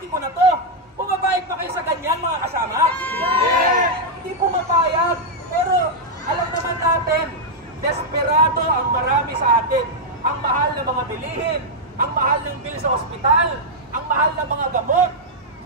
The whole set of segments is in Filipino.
politiko na to. Pumapayag pa kayo sa ganyan, mga kasama? Hindi pumapayag. Pero alam naman natin, desperado ang marami sa atin. Ang mahal ng mga bilihin, ang mahal ng bill sa ospital, ang mahal ng mga gamot.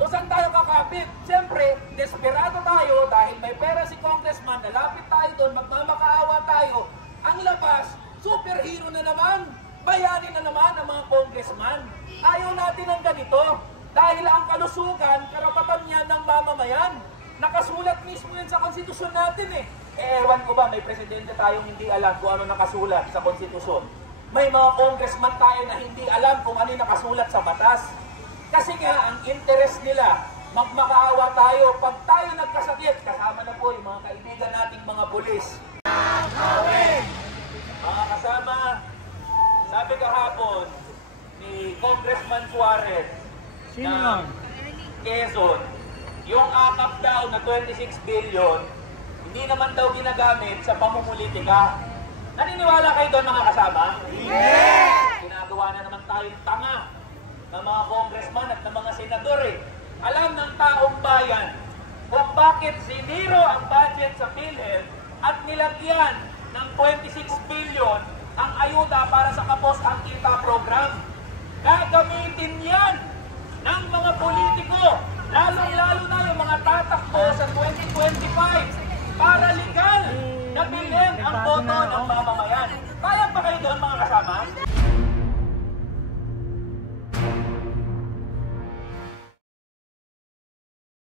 So saan tayo kakapit? Siyempre, desperado tayo dahil may pera si congressman, nalapit tayo doon, magmamakaawa tayo. Ang labas, superhero na naman, bayani na naman ang mga congressman. Ayaw natin ng ganito dahil ang kalusugan, karapatan niyan ng mamamayan. Nakasulat mismo yan sa konstitusyon natin eh. Ewan ko ba, may presidente tayong hindi alam kung ano nakasulat sa konstitusyon. May mga congressman tayo na hindi alam kung ano nakasulat sa batas. Kasi nga, ang interest nila, magmakaawa tayo. Pag tayo nagkasakit, kasama na po yung mga kaibigan nating mga pulis. Mga kasama, sabi kahapon ni Congressman Suarez na Quezon, yung akap daw na 26 billion, hindi naman daw ginagamit sa pamumulitika. Naniniwala kayo doon, mga kasama? Ginagawa na naman tayong tanga ng mga congressman at ng mga senador eh. Alam ng taong bayan kung bakit siniro ang budget sa PhilHealth at nilagyan ng 26 billion ang ayuda para sa Kapos ang Kita program. Gagamitin yan ng mga politiko, lalo-lalo na yung mga tatakbo sa 2025.